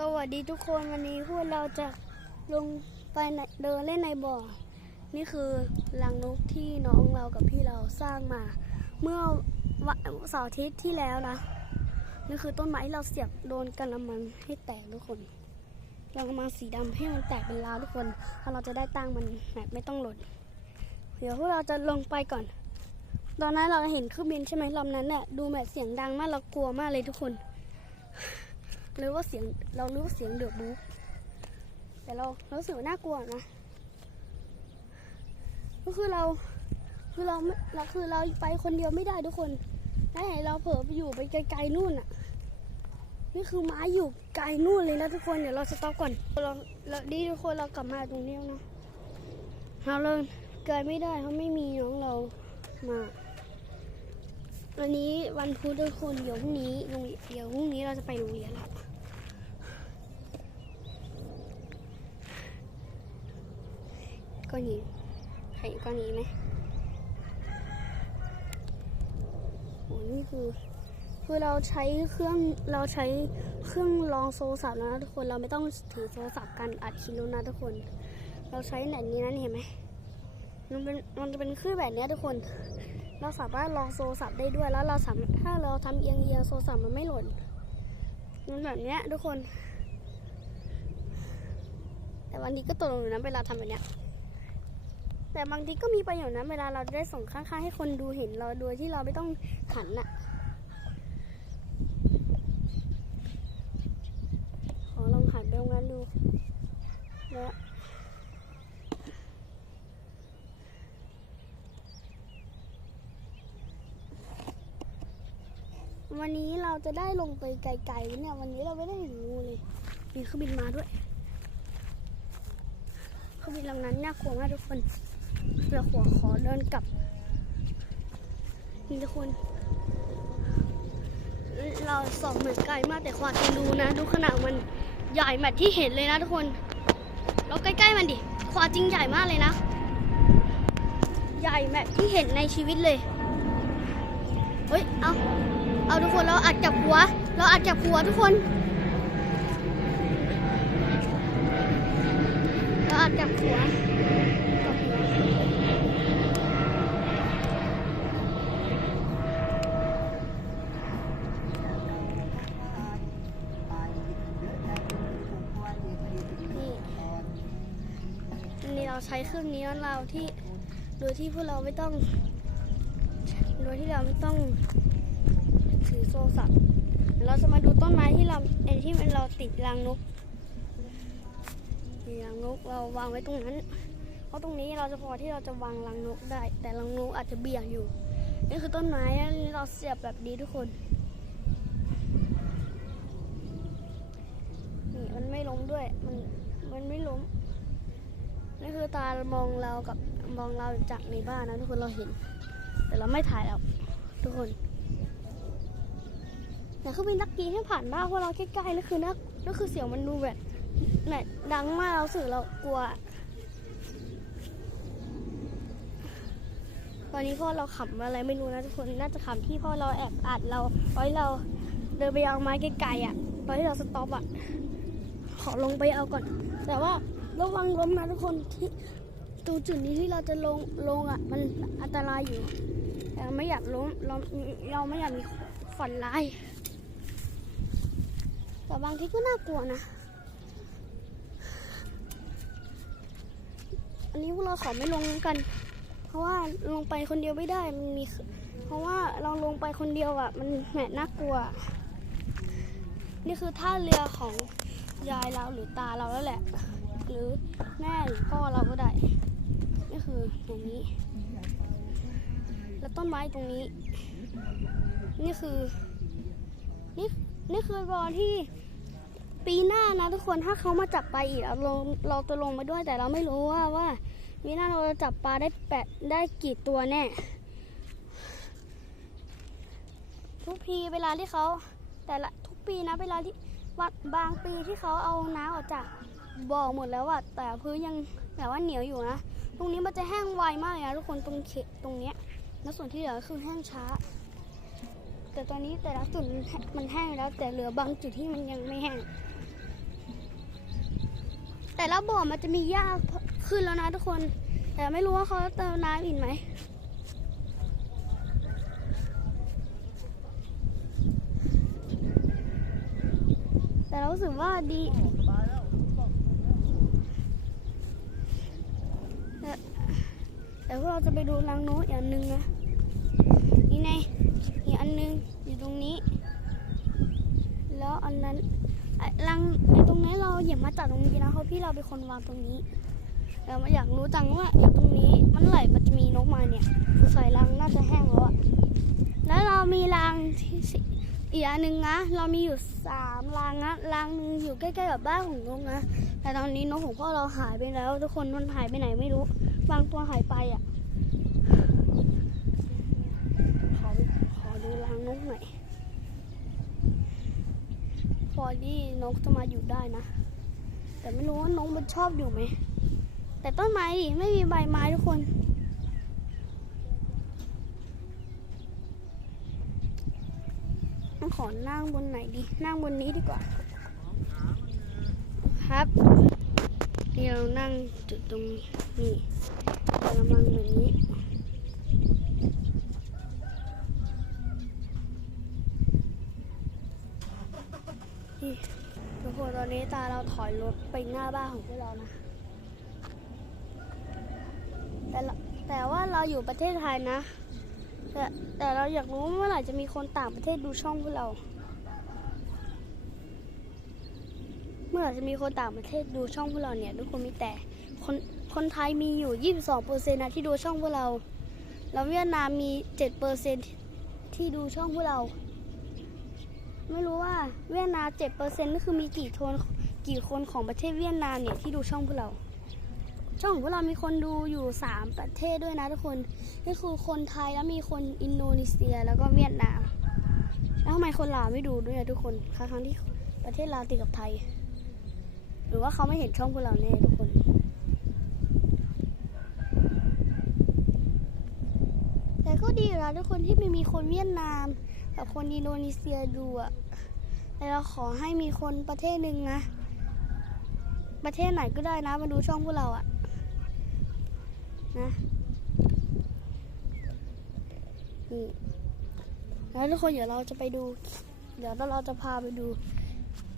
สวัสดีทุกคนวันนี้พวกเราจะลงไปเดินเล่นในบ่อ นี่คือรังนกที่น้องเรากับพี่เราสร้างมา เมื่อวันเสาร์อาทิตย์ที่แล้วนะนี่คือต้นไม้ที่เราเสียบโดนกระมังให้แตกทุกคนกระมังสีดำให้มันแตกเป็นราวทุกคนถ้าเราจะได้ตั้งมันแบบไม่ต้องหล่นเดี๋ยวพวกเราจะลงไปก่อน ตอนนั้นเราเห็นเครื่องบินใช่ไหมลำนั้นเนี่ยดูแบบเสียงดังมากเรากลัวมากเลยทุกคน รือว่าเสียงเรารู้ว่าเสียงเดือบบุ๊แต่เราเราสึกว่าน่ากลัวนะ ก็คือเราคือเราไม่เราคือเราไปคนเดียวไม่ได้ทุกคนถ้าให้เราเผลอไปอยู่ไปไกลๆนู่นอะ นี่คือไม้อยู่ไกลนู่นเลยนะทุกคนเดี๋ยวเราสต็อปก่อนเราเราดีทุกคนเรากลับมาตรงนี้นะเราเลินไกลไม่ได้เพราะไม่มีน้องเรามาวันนี้วันพุธทุกคนเดี๋ยวพรุ่งนี้โรงเรียนเดี๋ยวพรุ่งนี้เราจะไปโรงเรียนแล้ว ก้อนหินใครก้อนนี้ไหมโอ้นี่คือ คือเราใช้เครื่องเราใช้เครื่องรองโทรศัพท์นะทุกคนเราไม่ต้องถือโทรศัพท์กันอัดคลิปแล้วนะทุกคน เราใช้แบบนี้นะนี่เห็นไหมมันเป็นมันจะเป็นเครื่องแบบนี้ทุกคน เราสามารถลองโทรศัพท์ได้ด้วยแล้วเราสามถ้าเราทำเอียงเอียงๆโทรศัพท์มันไม่หล่นมันแบบเนี้ยทุกคน แต่วันนี้ก็ตกลงอยู่นะเวลาทำแบบเนี้ย แต่บางทีก็มีประโยชน์นะเวลาเราได้ส่งข้างๆให้คนดูเห็นเราโดยที่เราไม่ต้องขันน่ะขอลองหันไปตรงนั้นดูแล้ววันนี้เราจะได้ลงไปไกลๆเนี่ยวันนี้เราไม่ได้เห็นงูเลยมีเครื่องบินมาด้วยเครื่องบินลำนั้นน่ากลัวมากทุกคน เราขอขอเดินกลับ นี่ทุกคน เราส่องเหมือนไกลมากแต่ความจริงดูนะ ดูขนาดมันใหญ่แบบที่เห็นเลยนะทุกคนเราใกล้ๆมันดิ ความจริงใหญ่มากเลยนะ ใหญ่แบบที่เห็นในชีวิตเลยเฮ้ย เอา เอาทุกคนเราอัดจับหัว เราอัดจับหัวทุกคน เราอัดจับหัว เราใช้เครื่องนี้เราที่โดยที่พวกเราไม่ต้อง โดยที่เราไม่ต้องถือโทรศัพท์เราจะมาดูต้นไม้ที่เราไอ้ที่มันเราติดรังนกรังนกเราวางไว้ตรงนั้น เพราะตรงนี้เราจะพอที่เราจะวางรังนกได้ แต่รังนกอาจจะเบี่ยงอยู่ นี่คือต้นไม้อันนี้เราเสียบแบบนี้ทุกคนนี่มันไม่ล้มด้วย มันมันไม่ล้ม นี่คือตามองเรากับมองเราจากในบ้านนะทุกคนเราเห็น แต่เราไม่ถ่ายแล้วทุกคนแต่คือเป็นนักกีให้ผ่านบ้านเพราะเราใกล้ๆแล้วคือนักนั่นคือเสียงมันดูแบบแบบดังมากเราสื่อเรากลัว ตอนนี้พ่อเราขำอะไรไม่รู้นะทุกคนน่าจะขำที่พ่อเราแอบอัดเราไว้เราเดินไปเอาไม้ไกลๆอะตอนที่เราสต็อปอะขอลงไปเอาก่อน แต่ว่า ระวังล้มนะทุกคนที่ตรงจุดนี้ที่เราจะลงลงอะ มันอันตรายอยู่แต่ไม่อยากล้มเราเราไม่อยากมีฝันร้ายแต่บางทีก็น่ากลัวนะ อันนี้พวกเราขอไม่ลงกัน เพราะว่าลงไปคนเดียวไม่ได้มันมี เพราะว่าเราลงไปคนเดียวอะ มันแหมน่ากลัว นี่คือท่าเรือของยายเราหรือตาเราแล้วแหละ หรือแม่หรือพ่อเราก็ได้นี่คือตรงนี้ แล้วต้นไม้ตรงนี้ นี่คือนี่นี่คือรอที่ปีหน้านะทุกคนถ้าเขามาจับปลาอีกเราลงเราจะลงมาด้วยแต่เราไม่รู้ว่าว่าปีหน้าเราจะจับปลาได้แปดได้กี่ตัวแน่ทุกปีเวลาที่เขาแต่ละทุกปีนะเวลาที่บางปีที่เขาเอาน้ำออกจาก บ่อหมดแล้วอะแต่พื้นยังแบบว่าเหนียวอยู่นะ ตรงนี้มันจะแห้งไวมากเลยนะทุกคนตรงเขตตรงเนี้ยแล้วส่วนที่เหลือคือแห้งช้า แต่ตอนนี้แต่ละจุดมันแห้มันแห้งแล้ว แต่เหลือบางจุดที่มันยังไม่แห้ง แต่ละบ่อมันจะมีหญ้าขึ้นแล้วนะทุกคน แต่ไม่รู้ว่าเขาเติมน้ำอีกไหมแต่เรารู้สึกว่าดี แต่ แต่พวกเราจะไปดูรังนกอีกอันหนึ่งนะ นี่ไงอีกอันหนึงอยู่ตรงนี้ แล้วอันนั้นรังในตรงนี้เราเหยียบมาจากตรงนี้นะเพราะพี่เราเป็นคนวางตรงนี้เราอยากรู้จังว่าอีกตรงนี้มันไหลมันจะมีนกมาเนี่ยคือใส่รังน่าจะแห้งแล้วอะแล้วเรามีรังที่อีกอันหนึ่งนะ เรามีอยู่สามรังนะรังหนึงอยู่ใกล้ๆกับบ้านของนกนะ แต่ตอนนี้นกของพ่อเราหายไปแล้ว ทุกคนมันหายไปไหนไม่รู้ บางตัวหายไปอะ ขอขอดูรังนกหน่อยพอที่นกจะมาอยู่ได้นะ แต่ไม่รู้ว่านกมันชอบอยู่ไหม แต่ต้นไม้ดิไม่มีใบไม้ทุกคนขอนั่งบนไหนดี นั่งบนนี้ดีกว่า ครับ นี่เรานั่งจุดตรงนี้กระมังแบบนี้นี่ทุกคนตอนนี้ตาเราถอยรถไปหน้าบ้านของพวกเรานะ แต่แต่ว่าเราอยู่ประเทศไทยนะ แต่แต่เราอยากรู้ว่าเมื่อไหร่จะมีคนต่างประเทศดูช่องพวกเรา มื่อจะมีคนต่างประเทศดูช่องพวกเราเนี่ย ทุกคนมีแต่คนคนไทยมีอยู่ 22เปอร์เซ็นต์นะที่ดูช่องพวกเรา แล้วเวียดนามมี7เปอร์เซ็นต์ที่ดูช่องพวกเรา ไม่รู้ว่าเวียดนาม7เปอร์เซ็นต์นี่คือมีกี่คนกี่คนของประเทศเวียดนามเนี่ยที่ดูช่องพวกเรา ช่องของพวกเรามีคนดูอยู่ 3 ประเทศด้วยนะทุกคนนี่คือคนไทยแล้วมีคนอินโดนีเซียแล้วก็เวียดนาม แล้วทำไมคนลาวไม่ดูด้วยทุกคนทั้งที่ประเทศลาวติดกับไทย หรือว่าเขาไม่เห็นช่องพวกเราแน่ทุกคน แต่ก็ดีอยู่แล้วทุกคนที่ไม่มีคนเวียดนามกับคนอินโดนีเซียดูอะแต่เราขอให้มีคนประเทศหนึ่งนะ ประเทศไหนก็ได้นะมาดูช่องพวกเราอะนะนี่แล้วทุกคนเดี๋ยวเราจะไปดู เดี๋ยวเราจะพาไปดู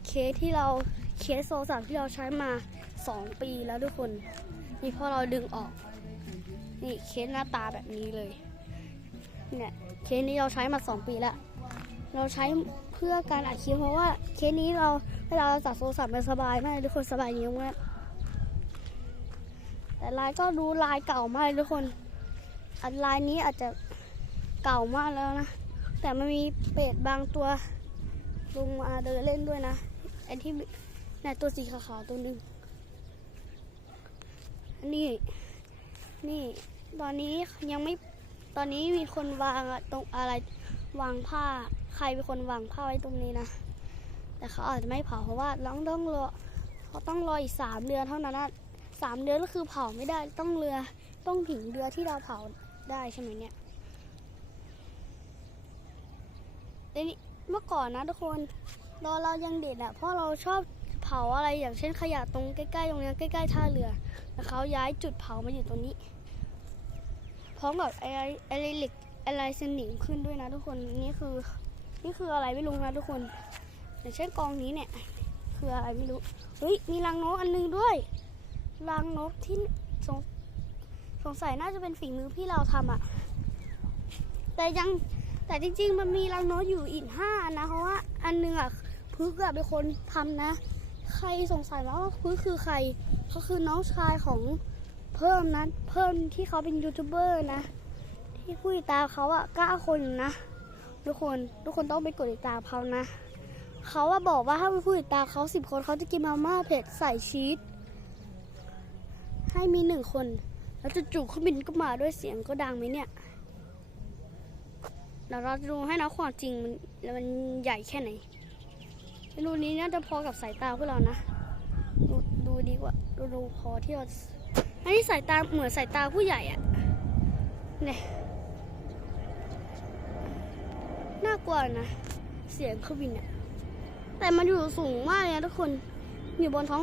เคสที่เรา เคสโซสัมที่เราใช้มาสองปีแล้วทุกคน นี่พอเราดึงออก นี่เคสหน้าตาแบบนี้เลย เนี่ยเคสนี้เราใช้มาสองปีแล้ว เราใช้เพื่อการอัดคลิปเพราะว่าเคสนี้เราเวลาเราจับโทรศัพท์มันสบายมากทุกคนสบายเยอะมากแต่ลายก็ดูลายเก่ามากทุกคน อันลายนี้อาจจะเก่ามากแล้วนะ แต่มันมีเป็ดบางตัวลงมาเดินเล่นด้วยนะไอที่ นี่ยตัวสีขาวๆตัวหนึ่งนี่นี่ ตอนนี้ยังไม่ตอนนี้มีคนวางอะตรงอะไรวางผ้า ใครเป็นคนวางผ้าไว้ตรงนี้นะ แต่เขาอาจจะไม่เผาเพราะว่าเราต้องรอเขาต้องรออีกสามเดือนเท่านั้นนะสามเดือนก็คือเผาไม่ได้ต้องเรือต้องถึงเดือที่เราเผาได้ใช่ไหมเนี่ยนี่เมื่อก่อนนะทุกคนตอนเรายังเด็กอะเพราะเราชอบ เผาอะไรอย่างเช่นขยะตรงใกล้ๆตรงนี้ใกล้ๆท่าเรือแต่เขาย้ายจุดเผามาอยู่ตรงนี้ พร้อมกับอะไอไรเหล็กอะไรสนิมขึ้นด้วยนะทุกคนนี่คือ นี่คืออะไรไม่รู้นะทุกคน อย่างเช่นกองนี้เนี่ย คืออะไรไม่รู้เฮ้ยมีรังนกอันนึงด้วยรังนกที่สงสงสัยน่าจะเป็นฝีมือพี่เราทำอะแต่ยังแต่จริง ๆ มันมีรังนกอยู่อีกห้าอันนะเพราะว่าอันหนึงอะพึกอะเป็นคนทำนะ ใครสงสัยว่าพึกคือใครเขาคือน้องชายของเพิ่มนะเพิ่มที่เขาเป็นยูทูบเบอร์นะ ที่ผู้ติดตามเขาอะเก้าคนนะ ทุกคนทุกคนต้องไปกดติดตามเขานะเขาว่าบอกว่าถ้าเป็นผู้ติดตามเขาสิบคนเขาจะกินมาม่าเผ็ดใส่ชีสให้มีหนึ่งคน แล้วจู่ๆเครื่องบินก็มาด้วยเสียงก็ดังไหมเนี่ยเดี๋ยวเราจะดูให้นะความจริงมันมันใหญ่แค่ไหน รูนี้น่าจะพอกับสายตาพวกเรานะดูดูดีกว่าดูดูพอที่เราอันนี้สายตาเหมือนสายตาผู้ใหญ่อะเนี่ยน่ากลัวนะ เสียงเครื่องบินอะแต่มันอยู่สูงมากเลยนะทุกคน อยู่บนท้อง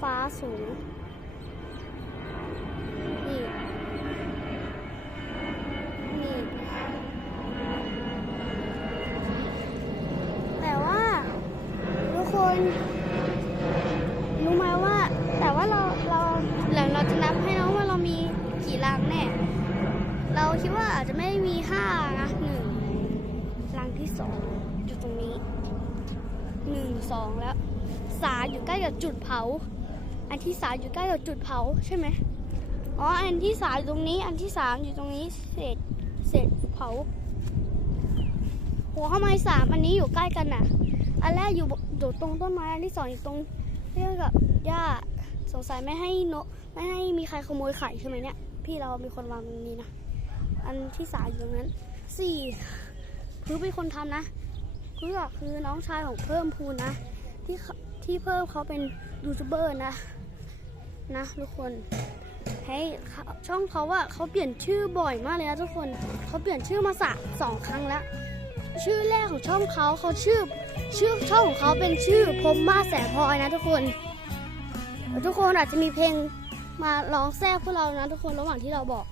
ฟ้าสูง คนรู้ไหมว่า แต่ว่าเราเราเดี๋ยวเราจะนับให้น้องว่าเรามีกี่รังแน่เราคิดว่าอาจจะไม่มีห้านะหนึ่งรังที่สองอยู่ตรงนี้หนึ่งสองแล้วสาอยู่ใกล้กับจุดเผา อันที่สามอยู่ใกล้กับจุดเผาใช่ไหมอ๋ออันที่สามอยู่ตรงนี้ อันที่สามอยู่ตรงนี้เศษเศษเผาโหทำไมสามอันนี้อยู่ใกล้กันน่ะ อันแรกอยู่อยู่ตรงต้นไม้อันที่สองอยู่ตรงเรียกกับหญ้าสงสัยไม่ให้นกไม่ให้มีใครขโมยไข่ใช่ไหมเนี่ย พี่เรามีคนวางตรงนี้นะ อันที่สามอยู่ตรงนั้นสี่พื้เป็นคนทำนะพื้นอคือน้องชายของเพิ่มพูนนะ ที่ที่เพิ่มเขาเป็นยูทูบเบอร์นะ นะทุกคนให้ช่องเขาว่าเขาเปลี่ยนชื่อบ่อยมากเลยนะทุกคนเขาเปลี่ยนชื่อมาสะสองครั้งแล้ว ชื่อแรกของช่องเขาเขาชื่อ ชื่อช่องของเขาเป็นชื่อพรมมาแสพลอยนะทุกคน ทุกคนอาจจะมีเพลงมาร้องแทรกพวกเรานะทุกคนระหว่างที่เราบอก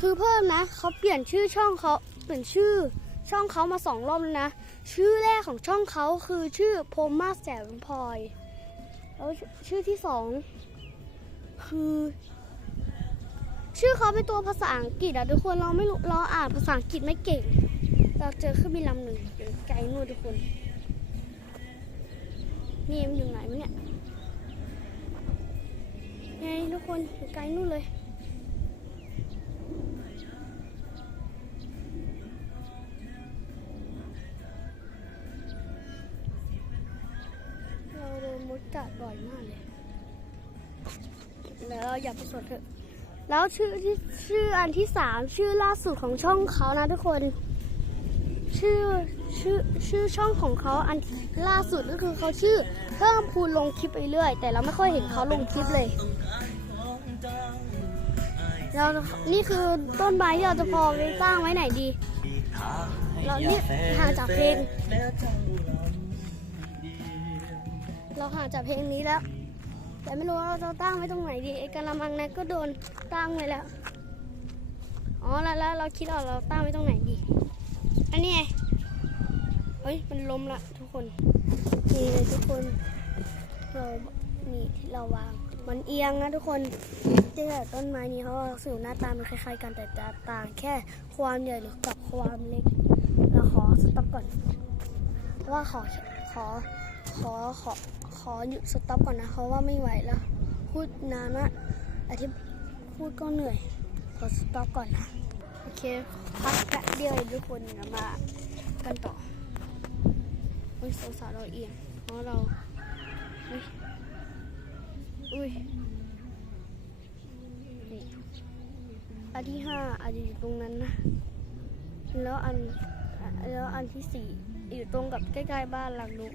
คือเพิ่มนะเขาเปลี่ยนชื่อช่องเขาเปลี่ยนชื่อช่องเขามาสองรอบแล้วนะ ชื่อแรกของช่องเขาคือชื่อพรมมาแสพลอยแล้วชื่อที่สองคือ ชื่อเขาเป็นตัวภาษาอังกฤษอะทุกคนเราไม่รู้เราอ่านภาษาอังกฤษไม่เก่ง เราเจอเครื่องบินลำหนึ่งอยู่ไกลนู่นทุกคน นี่มันอยู่ไหนวะเนี่ยไงทุกคนอยู่ไกลนู่นเลยเราโดนมดกัดบ่อยมากเลย แล้วเราอย่าไปสนเถอะ แล้วชื่อที่ชื่ออันที่สามชื่อล่าสุดของช่องเขานะทุกคน ชื่อชื่อชื่อช่องของเขาอันล่าสุดก็คือเขาชื่อเพิ่มพูนลงคลิปไปเรื่อย แต่เราไม่ค่อยเห็นเขาลงคลิปเลยเรานี่คือต้นไม้ที่เราจะพอไปสร้างไว้ไหนดี เราเนี่ยห่างจากเพลง เราห่างจากเพลงนี้แล้ว แต่ไม่รู้ว่าเราจะตั้งไว้ตรงไหนดีไอ้กะละมังนั้นก็โดนตั้งไว้แล้ว อ๋อแล้วแล้วเราคิดออกเราตั้งไว้ตรงไหนดี อันนี้ไงเฮ้ย มันล้มละทุกคน นี่เลยทุกคน เรานี่ที่เราวาง มันเอียงนะทุกคนที่แต่ต้นไม้นี้เขาสูหน้าตามันคล้ายๆกันแต่จะต่างแค่ความใหญ่หรือกับความเล็ก เราขอสต็อปก่อนเพราะว่าขอขอขอขอขอหยุดสต็อปก่อนนะเพราะว่าไม่ไหวแล้ว พูดนานมากอธิบพูดก็เหนื่อย ขอสต็อปก่อนนะ เคพักแป๊บเดียวเองทุกคนเดี๋ยวมากันต่ออุ้ยสงสารเราเอียงเพราะเราอุ้ยอุ้ยนี่อันที่ห้าอาจจะอยู่ตรงนั้นนะแล้วอันแล้วอันที่สี่อยู่ตรงกับใกล้ๆบ้านหลังนก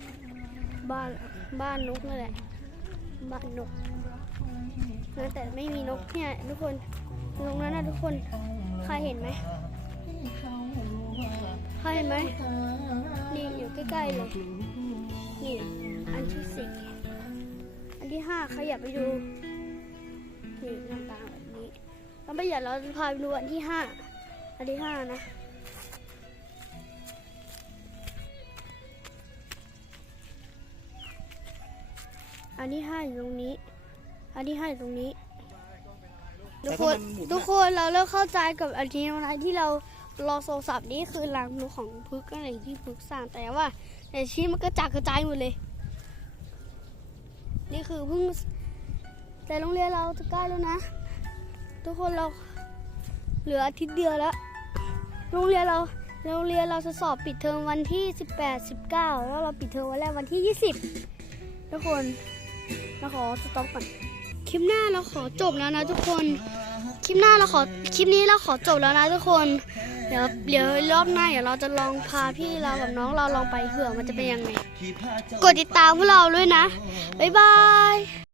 บ้านบ้านนกนั่นแหละบ้านนกนะแต่ไม่มีนกเนี่ยทุกคนตรงนั้นนะทุกคน ใครเห็นไหมใครเห็นไหมนี่อยู่ใกล้ๆเลย นี่อันที่สี่อันที่ห้าใครอยากไปดูนี่หน้าตาแบบนี้แล้วไม่อยากเราจะพาไปดูอันที่ห้าอันที่ห้านะอันที่ห้าอยู่ตรงนี้ อันที่ห้าอยู่ตรงนี้ ทุกคนทุกคนเราเริ่มเข้าใจกับอันนี้แล้วนะที่เรารอโซสับนี้คือรังนกของพึกก็เลยที่พึกสร้างแต่ว่าแต่ชี้มันก็จักกระจายหมดเลย นี่คือเพิ่งแต่โรงเรียนเราจะใกล้แล้วนะ ทุกคนเราเหลืออาทิตย์เดียวแล้วโรงเรียนเราโรงเรียนเราจะสอบปิดเทอมวันที่ 18 19 แล้วเราปิดเทอมวันแรกวันที่ 20 ทุกคนเราขอสต็อปก่อนค ลิปหน้าเราขอจบแล้วนะทุกคน คลิปหน้าเราขอ คลิปนี้เราขอจบแล้วนะทุกคน เดี๋ยวเดี๋ยวรอบหน้าเดี๋ยวเราจะลองพาพี่เรากับน้องเราลองไปเผื่อมันจะเป็นยังไง กดติดตามพวกเราด้วยนะ บ๊ายบาย